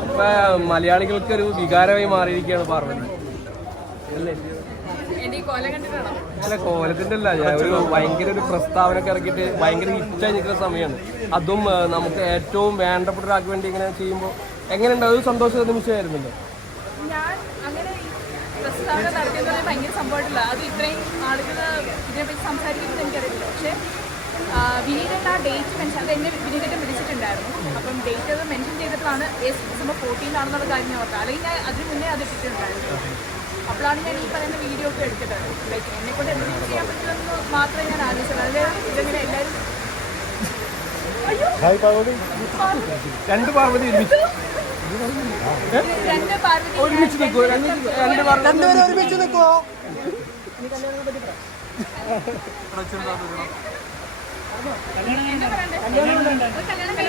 ഇപ്പൊ മലയാളികൾക്ക് ഒരു വികാരമായി മാറിയിരിക്കുകയാണ് പാർവതി അല്ലേ? അല്ല, കോലത്തിന്റെ അല്ല, ഞാൻ ഭയങ്കര ഒരു പ്രസ്താവന ഒക്കെ ഇറക്കിയിട്ട് ഭയങ്കര ഹിറ്റായി നിൽക്കുന്ന സമയമാണ്. അതും നമുക്ക് ഏറ്റവും വേണ്ടപ്പെട്ട ഒരാൾക്ക് വേണ്ടി ഇങ്ങനെ ചെയ്യുമ്പോൾ എങ്ങനെയുണ്ട്? അത് സന്തോഷ നിമിഷമായിരുന്നല്ലോ. ഞാൻ അങ്ങനെ പ്രസ്താവന നടത്തിയത് ഭയങ്കര സംഭവമായിട്ടില്ല. അത് ഇത്രയും ആളുകൾ ഇതിനെപ്പറ്റി സംസാരിക്കുന്നത് എനിക്കറിയില്ല. പക്ഷേ വിനീതൻ്റെ ആ ഡേറ്റ് മെൻഷൻ, അത് എന്നെ വിനീതൻ്റെ വിളിച്ചിട്ടുണ്ടായിരുന്നു. അപ്പം ഡേറ്റ് അത് മെൻഷൻ ചെയ്തിട്ടാണ് December 14 കാര്യം ഞാൻ ഓർത്തത്. അല്ലെങ്കിൽ ഞാൻ അതിന് മുന്നേ അത് ഇട്ടിട്ടുണ്ടായിരുന്നു. അപ്പോഴാണ് ഞാൻ ഈ പറയുന്ന വീഡിയോ ഒക്കെ എടുത്തത്. ലൈക്ക് എന്നെക്കൊണ്ട് എന്തെങ്കിലും ചെയ്യാൻ പറ്റുമെന്ന് മാത്രമേ ഞാൻ ആലോചിച്ചത്. അതായത് ഇതെങ്ങനെ എല്ലാവരും രണ്ട് പാർവതി ഒരുമിച്ച് നിൽക്കുമോ? രണ്ടുപേരും ഒരുമിച്ച് നിൽക്കുമോ? കല്യാണം